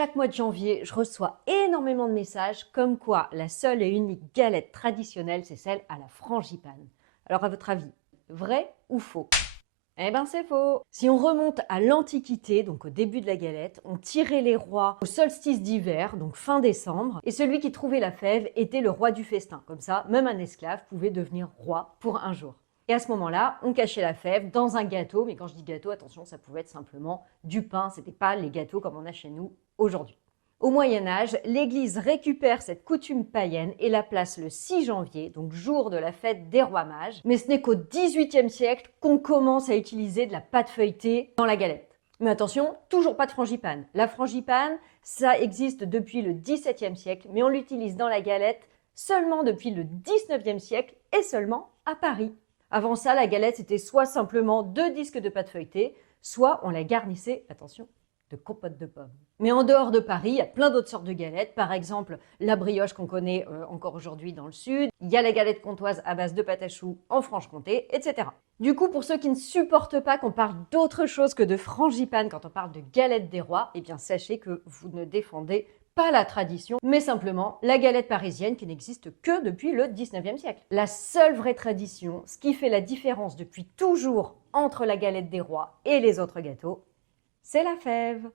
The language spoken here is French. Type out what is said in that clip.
Chaque mois de janvier, je reçois énormément de messages comme quoi la seule et unique galette traditionnelle, c'est celle à la frangipane. Alors à votre avis, vrai ou faux? Eh ben c'est faux. Si on remonte à l'Antiquité, donc au début de la galette, on tirait les rois au solstice d'hiver, donc fin décembre, et celui qui trouvait la fève était le roi du festin. Comme ça, même un esclave pouvait devenir roi pour un jour. Et à ce moment-là, on cachait la fève dans un gâteau, mais quand je dis gâteau, attention, ça pouvait être simplement du pain, c'était pas les gâteaux comme on a chez nous aujourd'hui. Au Moyen-Âge, l'Église récupère cette coutume païenne et la place le 6 janvier, donc jour de la fête des rois mages. Mais ce n'est qu'au XVIIIe siècle qu'on commence à utiliser de la pâte feuilletée dans la galette. Mais attention, toujours pas de frangipane. La frangipane, ça existe depuis le XVIIe siècle, mais on l'utilise dans la galette seulement depuis le XIXe siècle et seulement à Paris. Avant ça, la galette, c'était soit simplement 2 disques de pâte feuilletée, soit on la garnissait, attention, de compote de pommes. Mais en dehors de Paris, il y a plein d'autres sortes de galettes. Par exemple, la brioche qu'on connaît encore aujourd'hui dans le sud. Il y a la galette comtoise à base de pâte à choux en Franche-Comté, etc. Du coup, pour ceux qui ne supportent pas qu'on parle d'autre chose que de frangipane quand on parle de galette des rois, eh bien sachez que vous ne défendez pas la tradition, mais simplement la galette parisienne qui n'existe que depuis le 19e siècle. La seule vraie tradition, ce qui fait la différence depuis toujours entre la galette des rois et les autres gâteaux, c'est la fève.